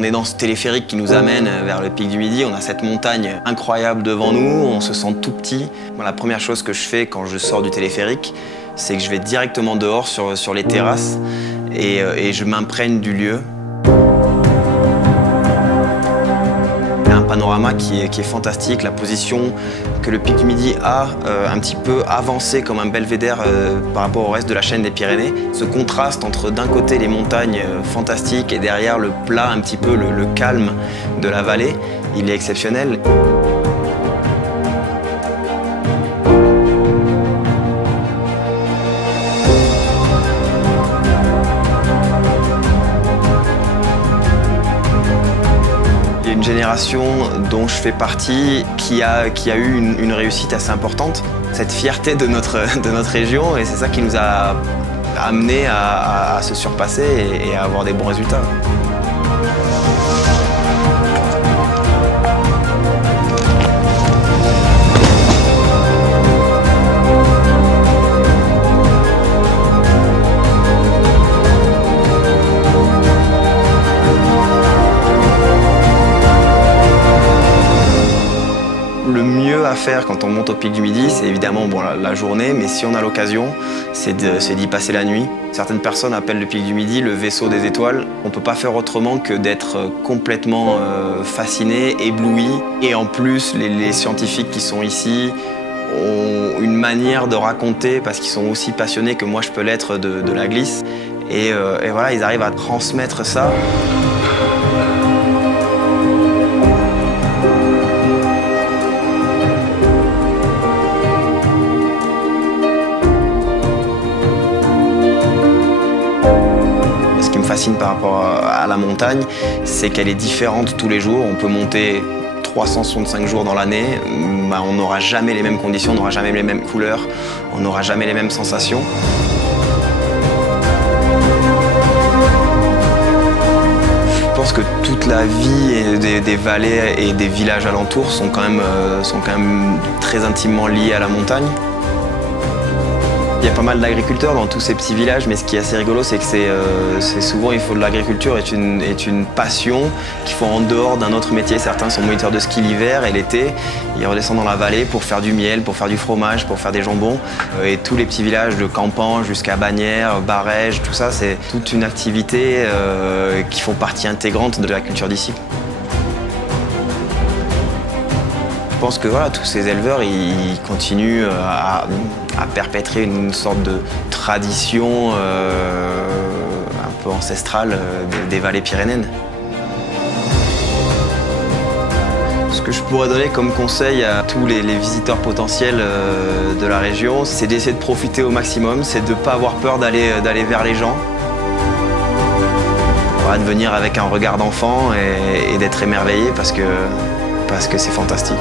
on est dans ce téléphérique qui nous amène vers le pic du Midi, on a cette montagne incroyable devant nous, on se sent tout petit. Moi, la première chose que je fais quand je sors du téléphérique, c'est que je vais directement dehors sur les terrasses et je m'imprègne du lieu. Il y a un panorama qui est fantastique, la position que le pic du Midi a un petit peu avancé comme un belvédère par rapport au reste de la chaîne des Pyrénées. Ce contraste entre d'un côté les montagnes fantastiques et derrière le plat, un petit peu le calme de la vallée, il est exceptionnel. Une génération dont je fais partie qui a eu une réussite assez importante, cette fierté de notre région, et c'est ça qui nous a amené à se surpasser et à avoir des bons résultats. Le mieux à faire quand on monte au pic du Midi, c'est évidemment la journée, mais si on a l'occasion, c'est d'y passer la nuit. Certaines personnes appellent le pic du Midi le vaisseau des étoiles. On ne peut pas faire autrement que d'être complètement fasciné, ébloui. Et en plus, les scientifiques qui sont ici ont une manière de raconter, parce qu'ils sont aussi passionnés que moi je peux l'être de la glisse. Et voilà, ils arrivent à transmettre ça. Ce qui me fascine par rapport à la montagne, c'est qu'elle est différente tous les jours. On peut monter 365 jours dans l'année, on n'aura jamais les mêmes conditions, on n'aura jamais les mêmes couleurs, on n'aura jamais les mêmes sensations. Je pense que toute la vie des vallées et des villages alentours sont quand même très intimement liés à la montagne. Il y a pas mal d'agriculteurs dans tous ces petits villages, mais ce qui est assez rigolo, c'est que souvent l'agriculture est une passion qu'il faut en dehors d'un autre métier. Certains sont moniteurs de ski l'hiver et l'été, ils redescendent dans la vallée pour faire du miel, pour faire du fromage, pour faire des jambons. Et tous les petits villages de Campan jusqu'à Bagnères, Barèges, tout ça, c'est toute une activité qui font partie intégrante de la culture d'ici. Je pense que voilà, tous ces éleveurs, ils continuent à perpétrer une sorte de tradition un peu ancestrale des vallées pyrénéennes. Ce que je pourrais donner comme conseil à tous les visiteurs potentiels de la région, c'est d'essayer de profiter au maximum, c'est de ne pas avoir peur d'aller vers les gens. Voilà, de venir avec un regard d'enfant et d'être émerveillé parce que c'est fantastique.